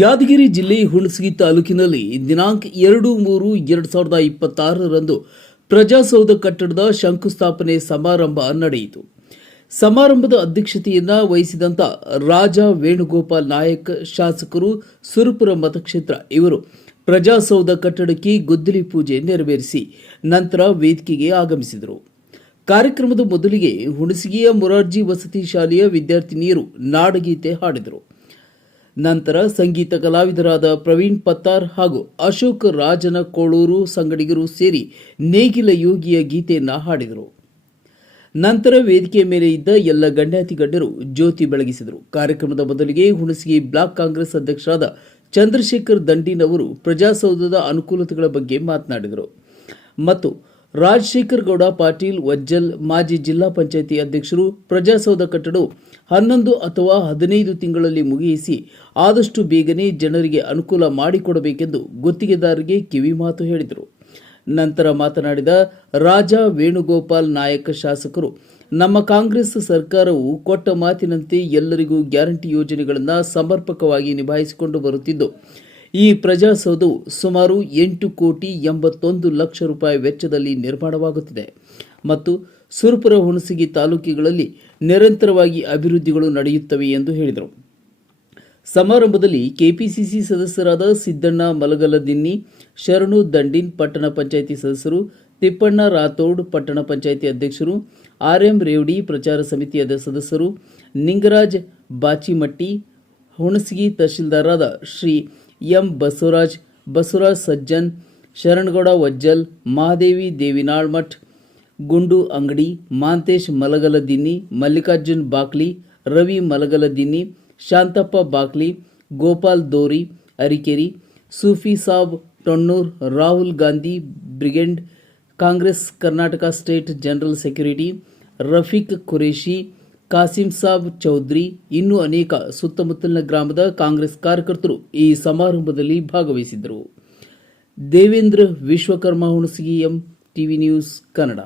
ಯಾದಗಿರಿ ಜಿಲ್ಲೆ ಹುಣಸಗಿ ತಾಲೂಕಿನಲ್ಲಿ ದಿನಾಂಕ 2-3-2026ರಂದು ಪ್ರಜಾಸೌಧ ಕಟ್ಟಡದ ಶಂಕುಸ್ಥಾಪನೆ ಸಮಾರಂಭ ನಡೆಯಿತು. ಸಮಾರಂಭದ ಅಧ್ಯಕ್ಷತೆಯನ್ನು ವಹಿಸಿದಂತ ರಾಜ ವೇಣುಗೋಪಾಲ್ ನಾಯಕ್ ಶಾಸಕರು ಸುರಪುರ ಮತಕ್ಷೇತ್ರ ಇವರು ಪ್ರಜಾಸೌಧ ಕಟ್ಟಡಕ್ಕೆ ಗುದ್ದಲಿ ಪೂಜೆ ನೆರವೇರಿಸಿ ನಂತರ ವೇದಿಕೆಗೆ ಆಗಮಿಸಿದರು. ಕಾರ್ಯಕ್ರಮದ ಮೊದಲಿಗೆ ಹುಣಸಗಿಯ ಮೊರಾರ್ಜಿ ವಸತಿ ಶಾಲೆಯ ವಿದ್ಯಾರ್ಥಿನಿಯರು ನಾಡಗೀತೆ ಹಾಡಿದರು. ನಂತರ ಸಂಗೀತ ಕಲಾವಿದರಾದ ಪ್ರವೀಣ್ ಪತ್ತಾರ್ ಹಾಗೂ ಅಶೋಕ್ ರಾಜನ ಕೋಳೂರು ಸಂಗಡಿಗರು ಸೇರಿ ನೇಗಿಲ ಯೋಗಿಯ ಗೀತೆಯನ್ನು ಹಾಡಿದರು. ನಂತರ ವೇದಿಕೆಯ ಮೇಲೆ ಇದ್ದ ಎಲ್ಲ ಗಣ್ಯಾತಿ ಗಣ್ಯರು ಜ್ಯೋತಿ ಬೆಳಗಿಸಿದರು. ಕಾರ್ಯಕ್ರಮದ ಮೊದಲಿಗೆ ಹುಣಸಗಿ ಬ್ಲಾಕ್ ಕಾಂಗ್ರೆಸ್ ಅಧ್ಯಕ್ಷರಾದ ಚಂದ್ರಶೇಖರ್ ದಂಡೀನ್ ಅವರು ಪ್ರಜಾಸೌಧದ ಅನುಕೂಲತೆಗಳ ಬಗ್ಗೆ ಮಾತನಾಡಿದರು ಮತ್ತು ರಾಜಶೇಖರ್ ಗೌಡ ಪಾಟೀಲ್ ವಜ್ಜಲ್ ಮಾಜಿ ಜಿಲ್ಲಾ ಪಂಚಾಯಿತಿ ಅಧ್ಯಕ್ಷರು ಪ್ರಜಾಸೌಧ ಕಟ್ಟಡವು 11 ಅಥವಾ 15 ತಿಂಗಳಲ್ಲಿ ಮುಗಿಸಿ ಆದಷ್ಟು ಬೇಗನೆ ಜನರಿಗೆ ಅನುಕೂಲ ಮಾಡಿಕೊಡಬೇಕೆಂದು ಗುತ್ತಿಗೆದಾರರಿಗೆ ಕಿವಿಮಾತು ಹೇಳಿದರು. ನಂತರ ಮಾತನಾಡಿದ ರಾಜ ವೇಣುಗೋಪಾಲ್ ನಾಯಕ್ ಶಾಸಕರು, ನಮ್ಮ ಕಾಂಗ್ರೆಸ್ ಸರ್ಕಾರವು ಕೊಟ್ಟ ಮಾತಿನಂತೆ ಎಲ್ಲರಿಗೂ ಗ್ಯಾರಂಟಿ ಯೋಜನೆಗಳನ್ನು ಸಮರ್ಪಕವಾಗಿ ನಿಭಾಯಿಸಿಕೊಂಡು ಬರುತ್ತಿದ್ದು, ಈ ಪ್ರಜಾಸೌಧವು ಸುಮಾರು 8,81,00,000 ರೂಪಾಯಿ ವೆಚ್ಚದಲ್ಲಿ ನಿರ್ಮಾಣವಾಗುತ್ತಿದೆ ಮತ್ತು ಸುರಪುರ ಹುಣಸಗಿ ತಾಲೂಕುಗಳಲ್ಲಿ ನಿರಂತರವಾಗಿ ಅಭಿವೃದ್ಧಿಗಳು ನಡೆಯುತ್ತವೆ ಎಂದು ಹೇಳಿದರು. ಸಮಾರಂಭದಲ್ಲಿ ಕೆಪಿಸಿಸಿ ಸದಸ್ಯರಾದ ಸಿದ್ದಣ್ಣ ಮಲಗಲದಿನ್ನಿ, ಶರಣು ದಂಡೀನ್ ಪಟ್ಟಣ ಪಂಚಾಯಿತಿ ಸದಸ್ಯರು, ತಿಪ್ಪಣ್ಣ ರಾಥೋಡ್ ಪಟ್ಟಣ ಪಂಚಾಯಿತಿ ಅಧ್ಯಕ್ಷರು, ಆರ್ಎಂ ರೇವಡಿ ಪ್ರಚಾರ ಸಮಿತಿಯ ಸದಸ್ಯರು, ನಿಂಗರಾಜ್ ಬಾಚಿಮಟ್ಟಿ, ಹುಣಸಗಿ ತಹಶೀಲ್ದಾರರಾದ Shri M Basavaraj Sajjan, Sharanagouda Vajjal, Mahadevi Devinalmath, Gundu Angadi, Mantesh Malagaladinni, Mallikarjun Bakli, Ravi Malagaladinni, Shantappa Bakli, Gopal Dori Arikeri, Sufi Sab Tonnur, Rahul Gandhi brigade Congress Karnataka state general secretary, Rafiq Qureshi, Kasim Sab Chaudhary, ಇನ್ನೂ ಅನೇಕ ಸುತ್ತಮುತ್ತಲಿನ ಗ್ರಾಮದ ಕಾಂಗ್ರೆಸ್ ಕಾರ್ಯಕರ್ತರು ಈ ಸಮಾರಂಭದಲ್ಲಿ ಭಾಗವಹಿಸಿದ್ದರು. Devendra Vishwakarma, Hunasagi, TV news Kannada.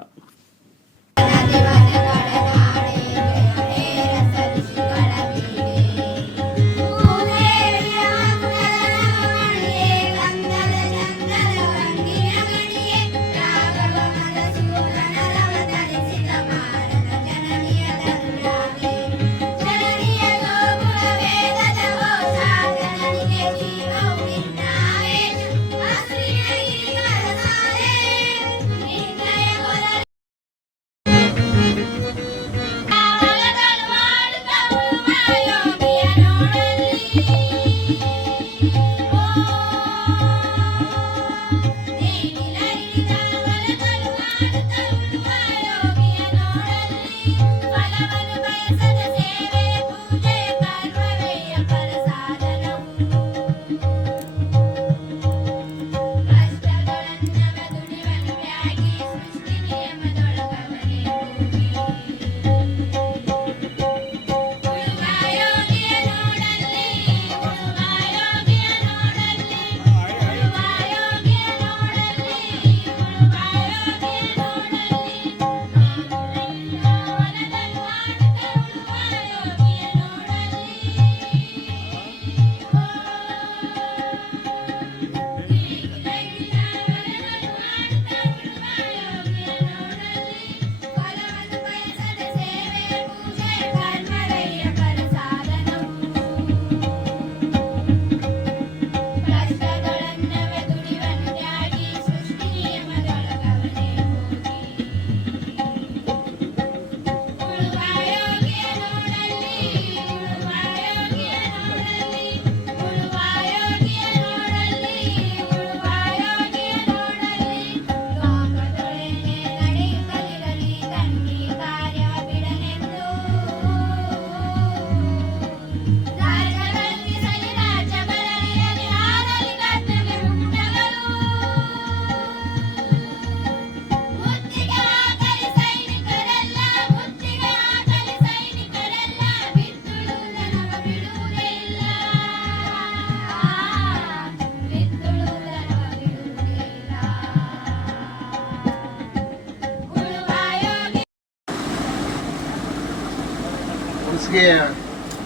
ಹುಣಸಗಿ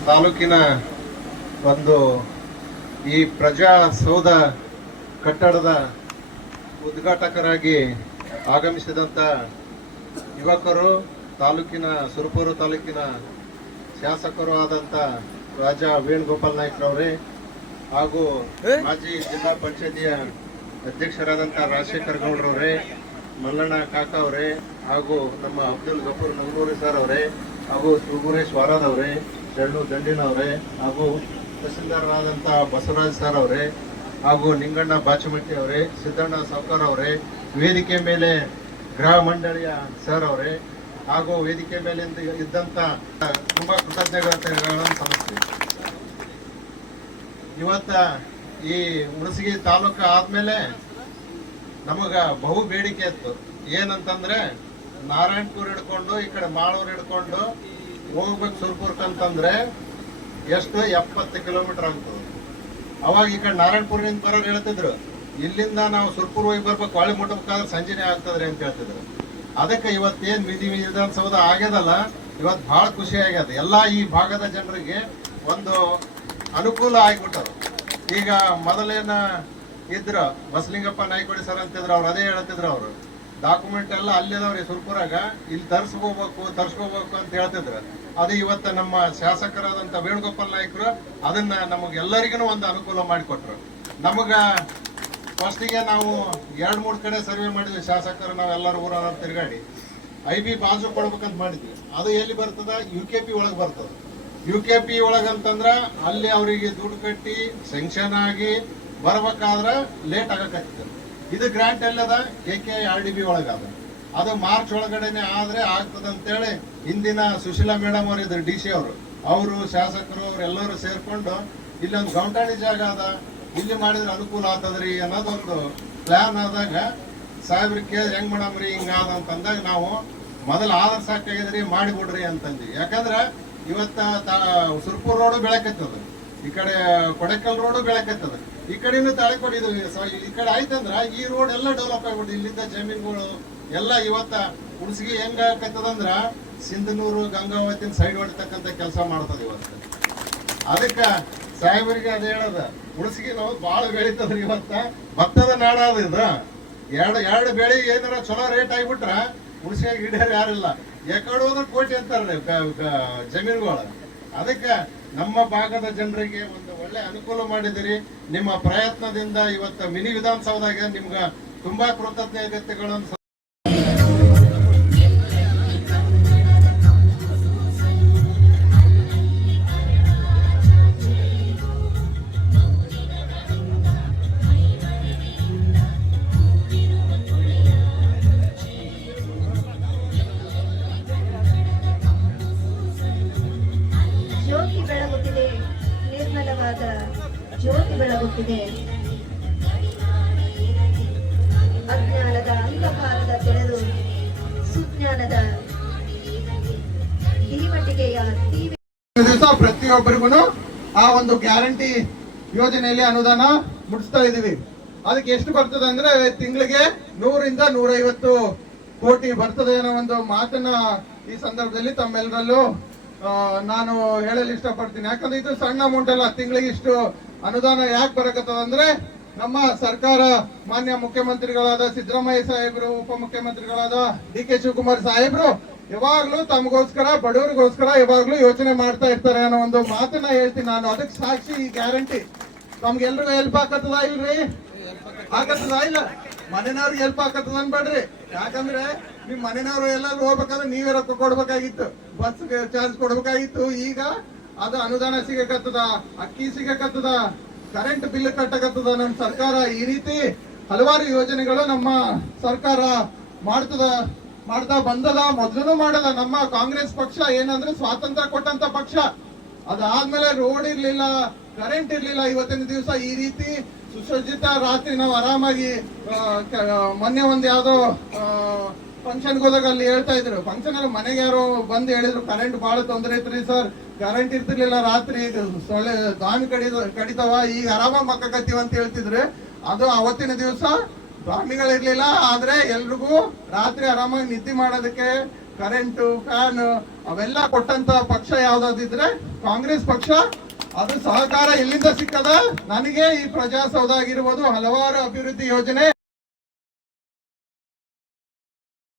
ತಾಲೂಕಿನ ಒಂದು ಈ ಪ್ರಜಾಸೌಧ ಕಟ್ಟಡದ ಉದ್ಘಾಟಕರಾಗಿ ಆಗಮಿಸಿದಂಥ ಯುವಕರು, ಸುರಪುರ ತಾಲೂಕಿನ ಶಾಸಕರು ಆದಂಥ ರಾಜಾ ವೇಣುಗೋಪಾಲ್ ನಾಯ್ಕರವರೇ, ಹಾಗೂ ಮಾಜಿ ಜಿಲ್ಲಾ ಪಂಚಾಯತಿಯ ಅಧ್ಯಕ್ಷರಾದಂಥ ರಾಜಶೇಖರ್ ಗೌಡ್ರವರೇ, ಮಲ್ಲಣ್ಣ ಕಾಕ ಅವರೇ, ಹಾಗೂ ನಮ್ಮ ಅಬ್ದುಲ್ ಗಫೂರ್ ನಗನೂರಿ ಸರ್ ಅವರೇ, ಹಾಗೂ ಶಿವಗುರೇಶ್ ವಾರಾದ್ ಅವರೇ, ಶರಣು ದಂಡಿನ ಅವರೇ, ಹಾಗೂ ತಹಸೀಲ್ದಾರರಾದಂಥ ಬಸವರಾಜ್ ಸರ್ ಅವರೇ, ಹಾಗೂ ನಿಂಗಣ್ಣ ಬಾಚಮಟ್ಟಿ ಅವರೇ, ಸಿದ್ದಣ್ಣ ಸಾವ್ಕಾರ್ ಅವರೇ, ವೇದಿಕೆ ಮೇಲೆ ಗೃಹ ಮಂಡಳಿಯ ಸರ್ ಅವರೇ, ಹಾಗೂ ವೇದಿಕೆ ಮೇಲೆ ಇದ್ದಂತ ತುಂಬಾ ಕೃತಜ್ಞತೆಗಳನ್ನು ಸಲ್ಲಿಸ್ತೀವಿ. ಇವತ್ತ ಈ ಹುಣಸಗಿ ತಾಲೂಕು ಆದ್ಮೇಲೆ ನಮಗ ಬಹು ಬೇಡಿಕೆ ಇತ್ತು. ಏನಂತಂದ್ರೆ ನಾರಾಯಣಪುರ ಹಿಡ್ಕೊಂಡು ಈ ಕಡೆ ಮಾಳೂರು ಹಿಡ್ಕೊಂಡು ಹೋಗ್ಬೇಕು ಸುರ್ಪುರ್ಕಂತಂದ್ರೆ ಎಷ್ಟು 70 ಕಿಲೋಮೀಟರ್ ಆಗ್ತದೆ. ಅವಾಗ ಈ ಕಡೆ ನಾರಾಯಣಪುರದಿಂದ ಬರೋರು ಹೇಳ್ತಿದ್ರು, ಇಲ್ಲಿಂದ ನಾವು ಸುರ್ಪುರ್ ಹೋಗಿ ಬರ್ಬೇಕು, ಹೊಳೆ ಮುಟ್ಟಬೇಕಾದ್ರೆ ಸಂಜೆನೆ ಆಗ್ತದ್ರಿ ಅಂತ ಹೇಳ್ತಿದ್ರು. ಅದಕ್ಕೆ ಇವತ್ತೇನ್ ವಿಧಾನಸೌಧ ಆಗ್ಯದಲ್ಲ, ಇವತ್ತು ಬಹಳ ಖುಷಿ ಆಗ್ಯದ. ಎಲ್ಲಾ ಈ ಭಾಗದ ಜನರಿಗೆ ಒಂದು ಅನುಕೂಲ ಆಗ್ಬಿಟ್ಟರು. ಈಗ ಮೊದಲೇನ ಇದ್ರ ಬಸಲಿಂಗಪ್ಪ ನಾಯ್ಕೋಡಿ ಸರ್ ಅಂತಿದ್ರು, ಅವ್ರು ಅದೇ ಹೇಳ್ತಿದ್ರು, ಅವರು ಡಾಕ್ಯುಮೆಂಟ್ ಎಲ್ಲ ಅಲ್ಲಿದವ್ರಿ ಸುರ್ಪುರಾಗ, ಇಲ್ಲಿ ತರ್ಸ್ಕೋಬೇಕು ಅಂತ ಹೇಳ್ತಿದ್ರು. ಅದು ಇವತ್ತ ನಮ್ಮ ಶಾಸಕರಾದಂತ ವೇಣುಗೋಪಾಲ್ ನಾಯ್ಕರು ಅದನ್ನ ನಮಗೆಲ್ಲರಿಗೂ ಒಂದು ಅನುಕೂಲ ಮಾಡಿಕೊಟ್ರು. ನಮಗ ಫಸ್ಟಿಗೆ ನಾವು 2-3 ಕಡೆ ಸರ್ವೆ ಮಾಡಿದ್ವಿ ಶಾಸಕರು, ನಾವೆಲ್ಲರೂ ಊರವ್ರು ತಿರುಗಾಡಿ IB ಬಾಜು ಕೊಡ್ಬೇಕಂತ ಮಾಡಿದ್ವಿ. ಅದು ಎಲ್ಲಿ ಬರ್ತದ? UKP ಒಳಗೆ ಬರ್ತದ. UKP ಒಳಗಂತಂದ್ರ ಅಲ್ಲಿ ಅವರಿಗೆ ದುಡ್ಡು ಕಟ್ಟಿ ಸ್ಯಾಂಕ್ಷನ್ ಆಗಿ ಬರ್ಬೇಕಾದ್ರ ಲೇಟ್ ಆಗಕತ್ತಿತ್ತು. ಇದು ಗ್ರಾಂಟ್ ಎಲ್ಲದ KKRDB ಒಳಗದ. ಅದು ಮಾರ್ಚ್ ಒಳಗಡೆನೆ ಆದ್ರೆ ಆಗ್ತದಂತೇಳಿ ಹಿಂದಿನ ಸುಶೀಲಾ ಮೇಡಮ್ ಅವರು ಇದ್ರು, DC ಅವರು ಶಾಸಕರು ಅವರೆಲ್ಲರೂ ಸೇರ್ಕೊಂಡು ಇಲ್ಲೊಂದು ಗೌಂಟಾಣಿ ಜಾಗ ಅದ, ಇಲ್ಲಿ ಮಾಡಿದ್ರೆ ಅನುಕೂಲ ಆಗ್ತದ್ರಿ ಅನ್ನೋದೊಂದು ಪ್ಲಾನ್ ಆದಾಗ ಸಾಹೇಬ್ರಿಗೆ ಕೇಳಿದ್ರೆ ಹೆಂಗ್ ಮಾಡಮ್ರಿ ಹಿಂಗಾದ ಅಂತಂದಾಗ ನಾವು ಮೊದಲು ಆಧಾರ್ ಸಾಕಾಗಿದ್ರಿ ಮಾಡಿಬಿಡ್ರಿ ಅಂತಂದ್ವಿ. ಯಾಕಂದ್ರ ಇವತ್ತ ಸುರ್ಪುರ್ ರೋಡು ಬೆಳಕತ್ತದ, ಈ ಕಡೆ ಕೊಡೆಕಲ್ ರೋಡು ಬೆಳಕತ್ತದ, ಈ ಕಡೆನೂ ತಾಳಿಕೊಡಿ ಇದು ಈ ಕಡೆ ಆಯ್ತಂದ್ರ ಈ ರೋಡ್ ಎಲ್ಲ ಡೆವಲಪ್ ಆಗ್ಬಿಟ್ಟು ಇಲ್ಲಿದ್ದ ಜಮೀನುಗಳು ಎಲ್ಲ ಇವತ್ತ ಹುಣಸಗಿ ಹೆಂಗ ಆಕತ್ತದಂದ್ರ ಸಿಂಧನೂರು ಗಂಗಾವತಿನ ಸೈಡ್ ಹೊಡಿತಕ್ಕಂತ ಕೆಲಸ ಮಾಡ್ತದ ಇವತ್ತು. ಅದಕ್ಕ ಸಾಹೇಬರಿಗೆ ಅದ ಹೇಳದ, ಹುಣಸಗಿ ನಾವು ಬಾಳ ಬೆಳಿತದ್ರಿ. ಇವತ್ತ ಭತ್ತದ ನಾಡ ಅದ ಇದ್ರ ಎರಡು ಬೆಳೆ ಏನಾರ ಚಲೋ ರೇಟ್ ಆಗಿಬಿಟ್ರ ಹುಣಸಗಿಯಾಗ ಹಿಡಿಯೋರು ಯಾರಿಲ್ಲ. ಎಕಡೆ ಹೋದ್ರೆ ಕೋಟಿ ಅಂತಾರ್ರಿ ಜಮೀನುಗಳು. ಅದಕ್ಕೆ ನಮ್ಮ ಭಾಗದ ಜನರಿಗೆ ಒಂದು ಒಳ್ಳೆ ಅನುಕೂಲ ಮಾಡಿದಿರಿ. ನಿಮ್ಮ ಪ್ರಯತ್ನದಿಂದ ಇವತ್ತು ಮಿನಿ ವಿಧಾನಸೌಧಗೆ ನಿಮ್ಗ ತುಂಬಾ ಕೃತಜ್ಞತೆಗಳನ್ನು. ಜ್ಯೋತಿ ಬೆಳಗುತ್ತಿದೆ, ನಿರ್ಮಲವಾದ ಜ್ಯೋತಿ ಬೆಳಗುತ್ತಿದೆ. ಅಜ್ಞಾನದ ಅಂಧಕಾರದ ತೆಳೆದು ಸುಜ್ಞಾನದ ಕಿರಿಮಟ್ಟಿಗೆಯ ದಿವಸ ಪ್ರತಿಯೊಬ್ಬರಿಗೂ ಆ ಒಂದು ಗ್ಯಾರಂಟಿ ಯೋಜನೆಯಲ್ಲಿ ಅನುದಾನ ಮುಟ್ಟಿಸ್ತಾ ಇದೀವಿ. ಅದಕ್ಕೆ ಎಷ್ಟು ಬರ್ತದೆ ಅಂದ್ರೆ ತಿಂಗಳಿಗೆ 100ರಿಂದ 150 ಕೋಟಿ ಬರ್ತದೆ ಅನ್ನೋ ಒಂದು ಮಾತನ್ನ ಈ ಸಂದರ್ಭದಲ್ಲಿ ತಮ್ಮೆಲ್ಲರಲ್ಲೂ ನಾನು ಹೇಳಲು ಇಷ್ಟಪಡ್ತೀನಿ. ಯಾಕಂದ್ರೆ ಇದು ಸಣ್ಣ ಅಮೌಂಟ್ ಅಲ್ಲ. ತಿಂಗಳಿಗೆ ಇಷ್ಟು ಅನುದಾನ ಯಾಕೆ ಬರಕತ್ತದ ಅಂದ್ರೆ ನಮ್ಮ ಸರ್ಕಾರ ಮಾನ್ಯ ಮುಖ್ಯಮಂತ್ರಿಗಳಾದ ಸಿದ್ದರಾಮಯ್ಯ ಸಾಹೇಬರು, ಉಪಮುಖ್ಯಮಂತ್ರಿಗಳಾದ DK ಶಿವಕುಮಾರ್ ಸಾಹೇಬರು ಯಾವಾಗ್ಲೂ ತಮಗೋಸ್ಕರ, ಬಡವರಿಗೋಸ್ಕರ ಯಾವಾಗ್ಲೂ ಯೋಚನೆ ಮಾಡ್ತಾ ಇರ್ತಾರೆ ಅನ್ನೋ ಒಂದು ಮಾತನ್ನ ಹೇಳ್ತೀನಿ ನಾನು. ಅದಕ್ಕೆ ಸಾಕ್ಷಿ ಈ ಗ್ಯಾರಂಟಿ ತಮ್ಗೆಲ್ರಿಗೂ ಹೆಲ್ಪ್ ಆಕತ್ತದ ಇಲ್ರಿ? ಆಗತ್ತದ ಇಲ್ಲ? ಮನೆಯವ್ರಿಗೆ ಹೆಲ್ಪ್ ಆಕತ್ತದ ಅನ್ಬೇಡ್ರಿ. ಯಾಕಂದ್ರೆ ನಿಮ್ ಮನೆಯವ್ರು ಎಲ್ಲರೂ ಹೋಗ್ಬೇಕಾದ್ರೆ ನೀವೇ ರೊಕ್ಕ ಕೊಡ್ಬೇಕಾಗಿತ್ತು, ಬಸ್ ಚಾರ್ಜ್ ಕೊಡ್ಬೇಕಾಗಿತ್ತು. ಈಗ ಅದು ಅನುದಾನ ಸಿಗಕತ್ತದ, ಅಕ್ಕಿ ಸಿಗಕತ್ತದ, ಕರೆಂಟ್ ಬಿಲ್ ಕಟ್ಟಕತ್ತದ. ನಮ್ಮ ಸರ್ಕಾರ ಈ ರೀತಿ ಹಲವಾರು ಯೋಜನೆಗಳು ನಮ್ಮ ಸರ್ಕಾರ ಮಾಡ್ತಾ ಬಂದದ. ಮೊದಲು ಮಾಡದ. ನಮ್ಮ ಕಾಂಗ್ರೆಸ್ ಪಕ್ಷ ಏನಂದ್ರೆ ಸ್ವಾತಂತ್ರ್ಯ ಕೊಟ್ಟಂತ ಪಕ್ಷ. ಅದಾದ್ಮೇಲೆ ರೋಡ್ ಇರ್ಲಿಲ್ಲ, ಕರೆಂಟ್ ಇರ್ಲಿಲ್ಲ. ಇವತ್ತಿನ ದಿವಸ ಈ ರೀತಿ ಸುಸಜ್ಜಿತ ರಾತ್ರಿ ನಾವು ಆರಾಮಾಗಿ ಮೊನ್ನೆ ಒಂದ್ ಯಾವ್ದೋ ಫಂಕ್ಷನ್ಗೆ ಹೋದಾಗ ಅಲ್ಲಿ ಹೇಳ್ತಾ ಇದ್ರು, ಫಂಕ್ಷನ್ ಅಲ್ಲಿ ಮನೆಗೆ ಯಾರೋ ಬಂದು ಹೇಳಿದ್ರು ಕರೆಂಟ್ ಬಹಳ ತೊಂದರೆ ಐತ್ರಿ ಸರ್, ಕರೆಂಟ್ ಇರ್ತಿರ್ಲಿಲ್ಲ, ರಾತ್ರಿ ಸೊಳ್ಳೆ ದಾಮಿ ಕಡಿತಾವ, ಈಗ ಆರಾಮಾಗಿ ಮಕ್ಕಕತ್ತೀವ ಅಂತ ಹೇಳ್ತಿದ್ರೆ. ಅದು ಅವತ್ತಿನ ದಿವಸ ದಾಮಿಗಳಿರ್ಲಿಲ್ಲ, ಆದ್ರೆ ಎಲ್ರಿಗೂ ರಾತ್ರಿ ಆರಾಮಾಗಿ ನಿದ್ದೆ ಮಾಡೋದಕ್ಕೆ ಕರೆಂಟು, ಫ್ಯಾನ್ ಅವೆಲ್ಲ ಕೊಟ್ಟಂತ ಪಕ್ಷ ಯಾವ್ದಾದಿದ್ರೆ ಕಾಂಗ್ರೆಸ್ ಪಕ್ಷ. ಅದು ಸಹಕಾರ ಎಲ್ಲಿಂದ ಸಿಕ್ಕದ? ನನಗೆ ಈ ಪ್ರಜಾಸೌಧ ಆಗಿರ್ಬೋದು, ಹಲವಾರು ಅಭಿವೃದ್ಧಿ ಯೋಜನೆ